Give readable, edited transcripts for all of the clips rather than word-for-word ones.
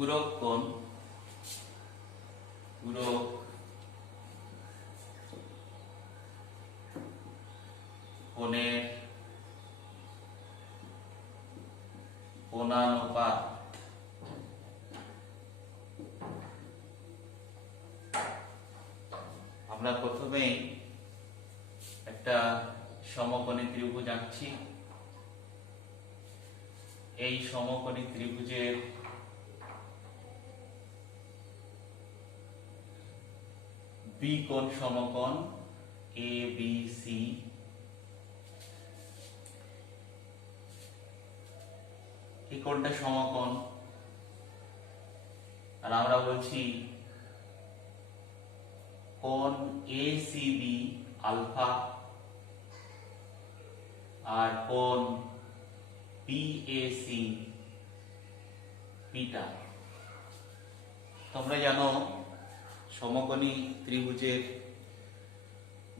পূরক কোণ কোণের কোণানুপাত আমরা প্রথমেই একটা সমকোণী ত্রিভুজ আঁকছি। এই সমকোণী ত্রিভুজের বি কোণ সমকোণ এ বি সি, এই কোণটা সমকোণ, আর আমরা বলছি কোণ এ সি বি আলফা আর কোণ বি এ সি বিটা। তোমরা জানো সমকোণী ত্রিভুজের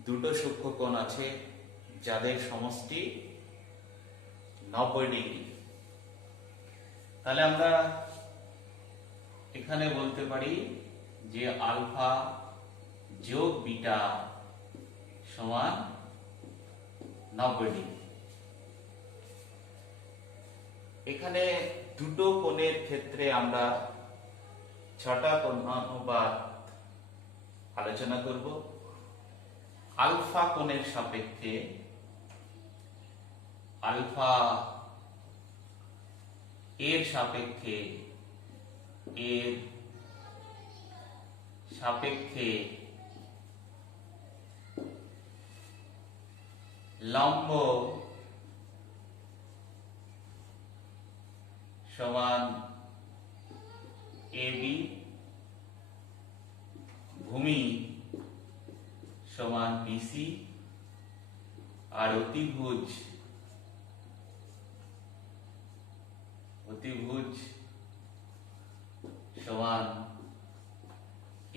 দুটো সূক্ষ্ম কোণ আছে যাদের সমষ্টি 90 ডিগ্রি। তাহলে আমরা এখানে বলতে পারি যে আলফা যোগ বিটা সমান 90 ডিগ্রি। এখানে দুটো কোণের ক্ষেত্রে আমরা 6টা কোণানুপাত আলোচনা করব। আলফা কোণের সাপেক্ষে আলফা এর সাপেক্ষে লম্ব সমান এবি, ভূমি সমান বিসি, আর অতিভুজ সমান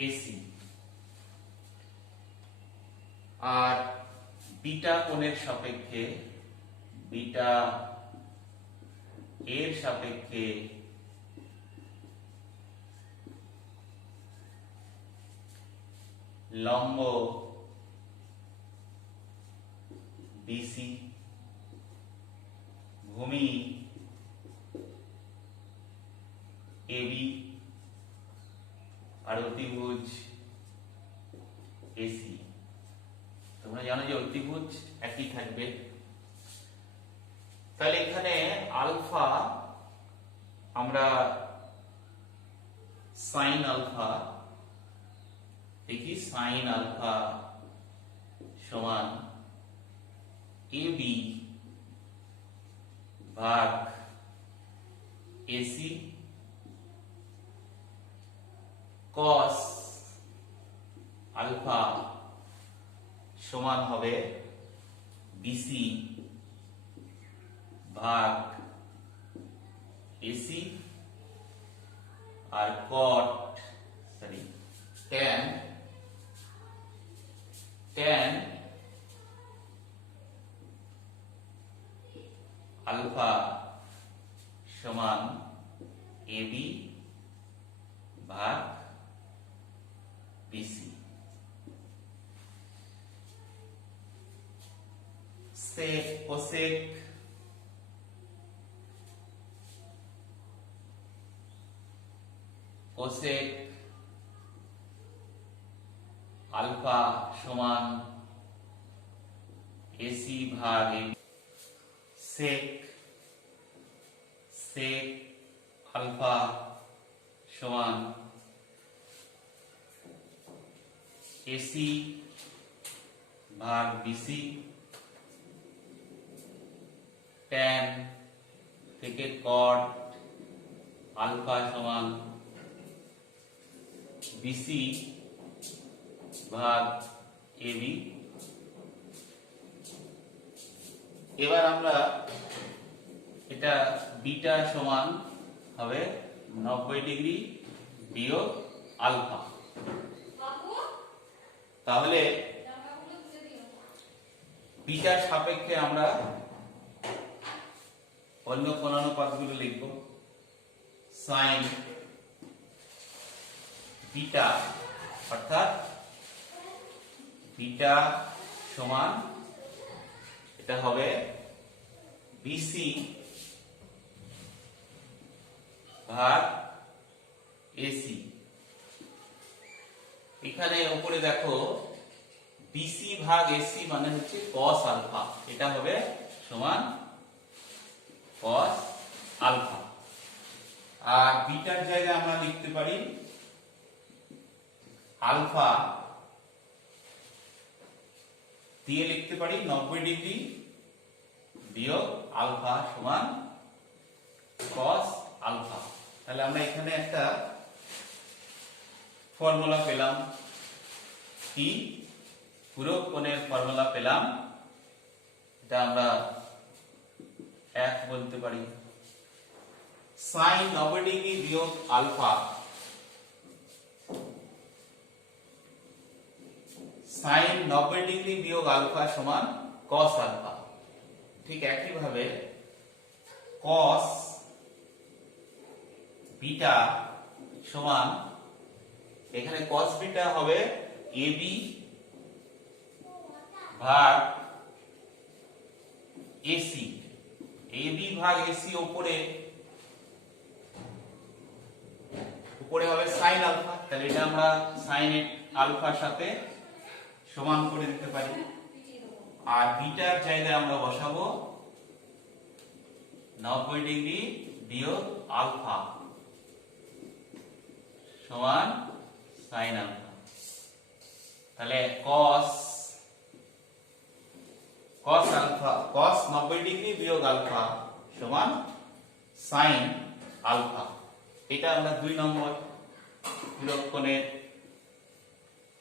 এসি। আর বিটা কোণের সাপেক্ষে বিটা এর সাপেক্ষে লম্ব বিসি, ভূমি এবি, আর অতিভুজ এসি। তোমরা জানো যে অতিভুজ একই থাকবে। তাহলে এখানে আলফা আমরা সাইন আলফা দেখি, সাইন আলফা সমান এবি ভাগ এসি, কস আলফা সমান হবে বিসি ভাগ এসি, আর tan আলফা সমান এবি ভাগ বিসি। সেক কোসেক আলফা সমান এসি ভাগ সেক আলফা সমান এসি ভাগ বিসি। tan থেকে cot আলফা সমান বিসি ভাগ এবি। এবার আমরা এটা বিটা সমান হবে 90 ডিগ্রি বিয়োগ আলফা। তাহলে বিটার সাপেক্ষে আমরা অন্য কোণানুপাতগুলো লিখব। সাইন বিটা, অর্থাৎ বিটা সমান এটা হবে বিসি ভাগ এসি। এখানে উপরে দেখো বিসি ভাগ এসি মানে হচ্ছে কস আলফা, এটা হবে সমান কস আলফা। আর বিটার জায়গায় আমরা লিখতে পারি আলফা দিয়ে লিখতে পারি 90 ডিগ্রি বিয়োগ আলফা সমান কস আলফা। তাহলে আমরা এখানে একটা ফর্মুলা পেলাম, কি পূরক কোণের ফর্মুলা পেলাম, এটা আমরা এক বলতে পারি। সাইন 90 ডিগ্রি বিয়োগ আলফা, সাইন 90 ডিগ্রি বিয়োগ আলফা সমান কস আলফা। ঠিক একই ভাবে কস বিটা সমান, এখানে কস বিটা হবে এবি ভাগ এসি। এবি ভাগ এসি উপরে হবে সাইন আলফা, তাহলে এটা আমরা সাইন আলফার সাথে সমান করে দিতে পারি। আর বিটার জায়গায় আমরা বসাবো 90 ডিগ্রি বিয়োগ আলফা সমান সাইন আলফা। তাহলে cos আলফা, cos 90 ডিগ্রি বিয়োগ আলফা সমান সাইন আলফা। এটা আমরা 2 নম্বর পূরক কোণের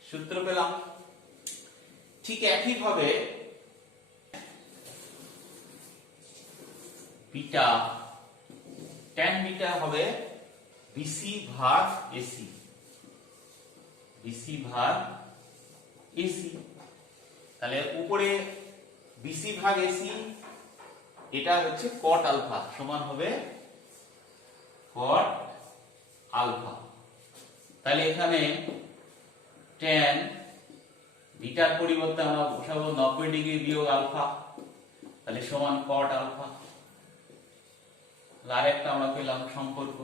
সূত্র পেলাম। ঠিক একই ভাবে বিটা, tan বিটা হবে বিসি ভাগ এসি, বিসি ভাগ এসি। তাহলে উপরে বিসি ভাগ এসি, এটা হচ্ছে cot আলফা সমান হবে cot আলফা। তাহলে এখানে tan বিটার পরিবর্তে আমরা বসাবো 90 ডিগ্রি বিয়োগ আলফা, তাহলে সমান cot আলফা। আরেকটা আমরা পেলাম সম্পর্ক,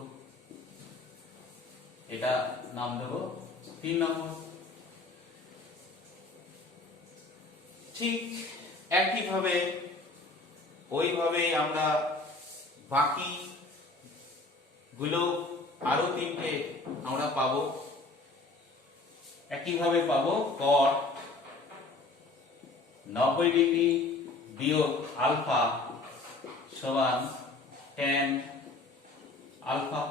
এটা নাম দেব 3 নম্বর। ঠিক একই ভাবে ওইভাবে আমরা বাকি গুলো আরো 3টে আমরা পাবো, একইভাবে পাবো cot 90 ডিগ্রি বিয়োগ আলফা সমান tan আলফা।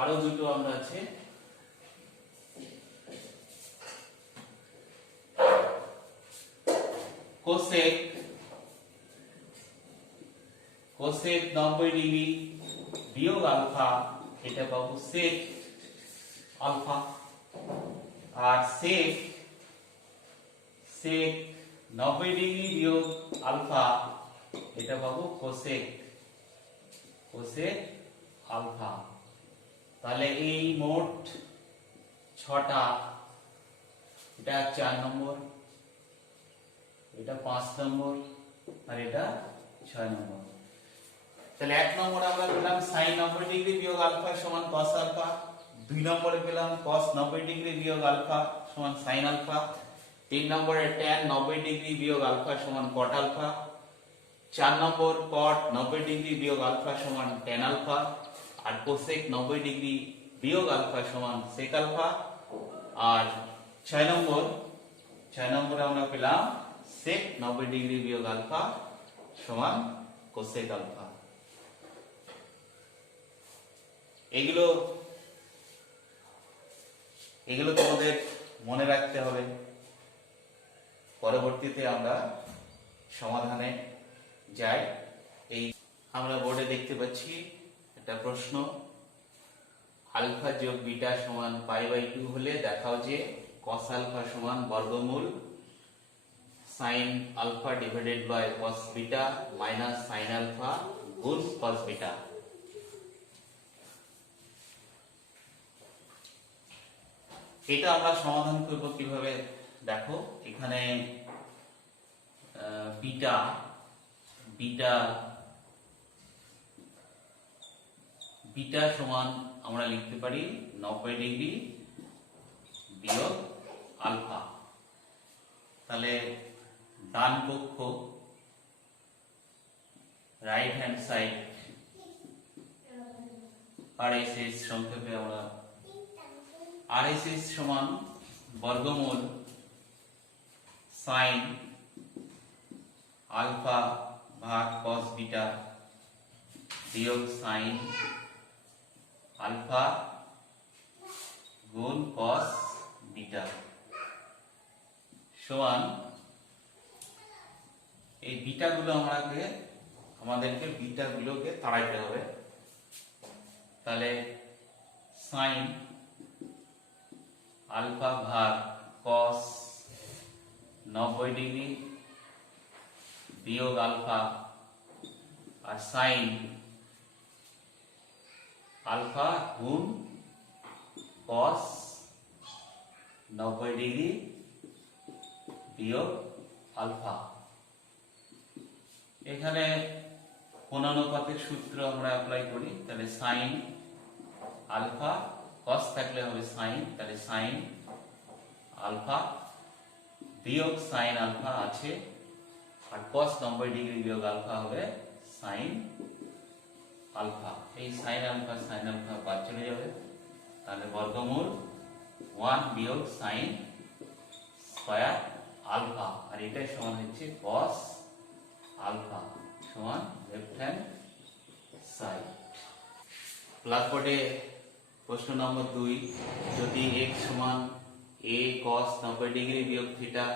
আরো দুটো আমরা আছে, cosec 90 ডিগ্রি বিয়োগ আলফা, এটা পাবো sec আলফা। আর sec 90 ডিগ্রি বিয়োগ আলফা, এটা পাবো cosec আলফা। তাহলে এই মোট 6টা, এটা 4 নম্বর, এটা 5 নম্বর, আর এটা 6 নম্বর। তাহলে 1 নম্বরে আমরা পেলাম sin 90 ডিগ্রি বিয়োগ আলফা সমান cos আলফা, 2 নম্বরে পেলাম cos 90 ডিগ্রি বিয়োগ আলফা সমান sin আলফা, 3 নম্বরে tan 90 ডিগ্রি বিয়োগ আলফা সমান cot আলফা, 4 নম্বর cot 90 ডিগ্রি বিয়োগ আলফা সমান tan আলফা, আর cosec 90 ডিগ্রি বিয়োগ আলফা সমান sec আলফা। আর 6 নম্বরে আমরা পেলাম sec 90 ডিগ্রি বিয়োগ আলফা সমান cosec আলফা। এগুলো তোমাদের মনে রাখতে হবে, পরবর্তীতে আমরা সমাধানে যাই। এই আমরা বোর্ডে দেখতে পাচ্ছি একটা প্রশ্ন, আলফা যোগ বিটা সমান পাই বাই 2 হলে দেখাও যে cos আলফা সমান বর্গমূল sin alpha divided by cos beta minus sin alpha গুণ cos beta। এটা আমরা সমাধান করব কিভাবে দেখো, এখানে বিটা বিটা বিটা সমান আমরা লিখতে পারি 90 ডিগ্রি বিয়োগ আলফা। তাহলে ডান পক্ষ রাইট হ্যান্ড সাইড RHS সংক্ষেপে আমরা RHS সমান বর্গমূল সাইন আলফা ভাগ cos বিটা বিয়োগ সাইন আলফা গুণ cos বিটা সমান এই বিটাগুলো আমাদেরকে বিটাগুলোকে তাড়াইতে হবে। তাহলে সাইন আলফা ভাগ cos 90 ডিগ্রি বিয়োগ আলফা আর সাইন আলফা গুণ cos 90 ডিগ্রি বিয়োগ আলফা। এখানে কোণানুপাতের সূত্র আমরা অ্যাপ্লাই করি। তাহলে সাইন আলফা cos থাকলে হবে সাইন, তাহলে সাইন আলফা বিয়োগ সাইন আলফা আছে আর cos 90 ডিগ্রি বিয়োগ আলফা হবে সাইন আলফা। এই সাইন আলফা বাদ চলে যাবে, তাহলে বর্গমূল 1 বিয়োগ সাইন স্কয়ার আলফা আর এটাই সমান হচ্ছে cos আলফা সমান লেফট হ্যান্ড সাইড। ব্ল্যাকবোর্ডে প্রশ্ন নম্বর 2, যদি x সমান a cos 90 ডিগ্রি বিয়োগ থিটা,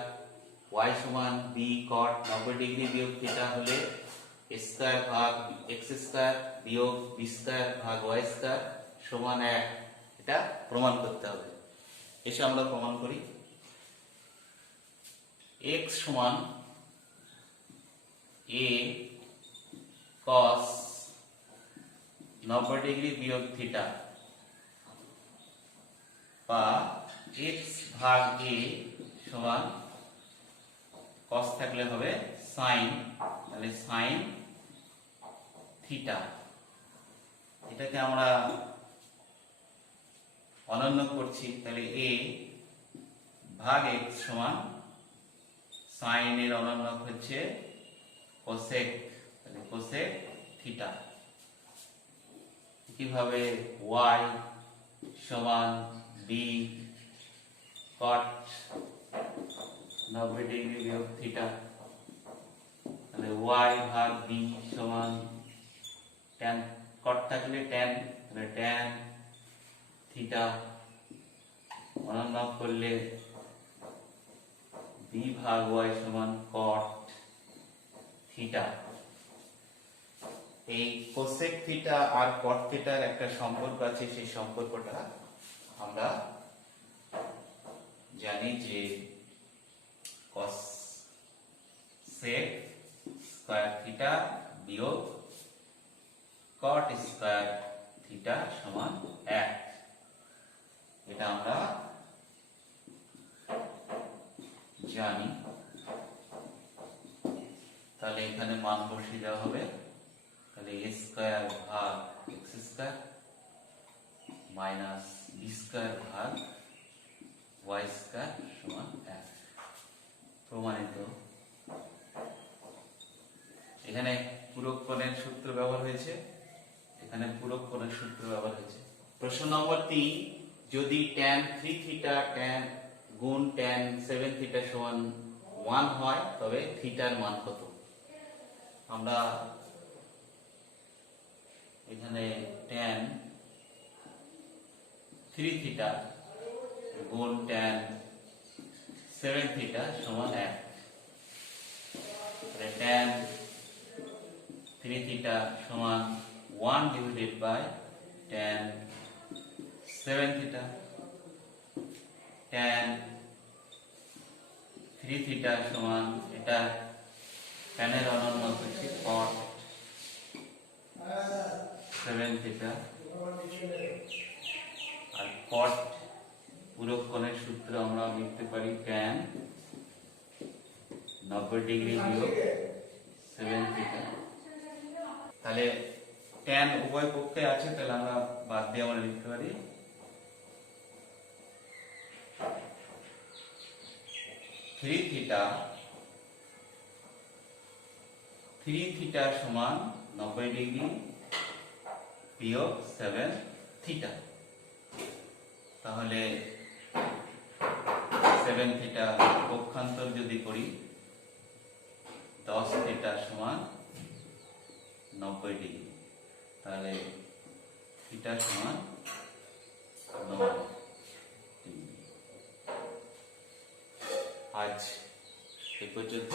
y সমান b cot 90 ডিগ্রি বিয়োগ থিটা হলে স্কয়ার ভাগ x স্কয়ার বিয়োগ b স্কয়ার ভাগ y স্কয়ার সমান 1, এটা প্রমাণ করতে হবে। এসে আমরা প্রমাণ করি। x সমান a cos 90 ডিগ্রি বিয়োগ থিটা বা x ভাগ a সমান cos থাকলে হবে sin, তাহলে sin থিটা। এটাকে আমরা অনন্য করছি, তাহলে a ভাগ x সমান sin এর অনন্য হচ্ছে cosec, তাহলে cosec থিটা। কিভাবে y সমান b cot 90 ডিগ্রি বিয়োগ থিটা, তাহলে y ভাগ b সমান tan cot থাকলে tan, তাহলে tan থিটা অনন্য করলে b ভাগ y সমান cot থিটা। এই cosec থিটা আর cot থিটার একটা সম্পর্ক আছে, সেই সম্পর্কটা আমরা জানি যে cosec স্কয়ার থিটা বিয়োগ cot স্কয়ার থিটা সমান 1, এটা আমরা জানি। তাহলে এখানে মান বসিয়ে দেওয়া হবে, তাহলে a স্কয়ার ভাগ x square minus b square ভাগ y স্কয়ার সমান 1, প্রমাণিত। এখানে পূরক কোণের সূত্র ব্যবহার হয়েছে, এখানে পূরক কোণের সূত্র ব্যবহার হয়েছে। প্রশ্ন নম্বর 3, যদি tan 3 থিটা tan গুণ tan 7 থিটা সমান 1 হয় তবে থিটার মান কত? আমরা এখানে tan 3 থিটা গুণ tan 7 থিটা সমান 1, তাহলে tan 3 থিটা সমান 1 ডিভাইডেড বাই tan 7 থিটা। tan 3 3 থিটা সমান এটা ট্যানের অনন্য হচ্ছে cot 7 থিটা আর cot পূরক কোণের সূত্র আমরা লিখতে পারি tan 90 ডিগ্রি বিয়োগ 7 থিটা। তাহলে tan উভয় পক্ষে আছে, তাহলে আমরা বাদ দিয়ে আমরা লিখতে পারি 3 থিটা সমান 90 ডিগ্রি বিয়োগ 7 থিটা। তাহলে 7 থিটা পক্ষান্তর যদি করি 10 থিটা সমান 90 ডিগ্রি, তাহলে থিটা সমান 9 ডিগ্রি। আজ এ পর্যন্ত।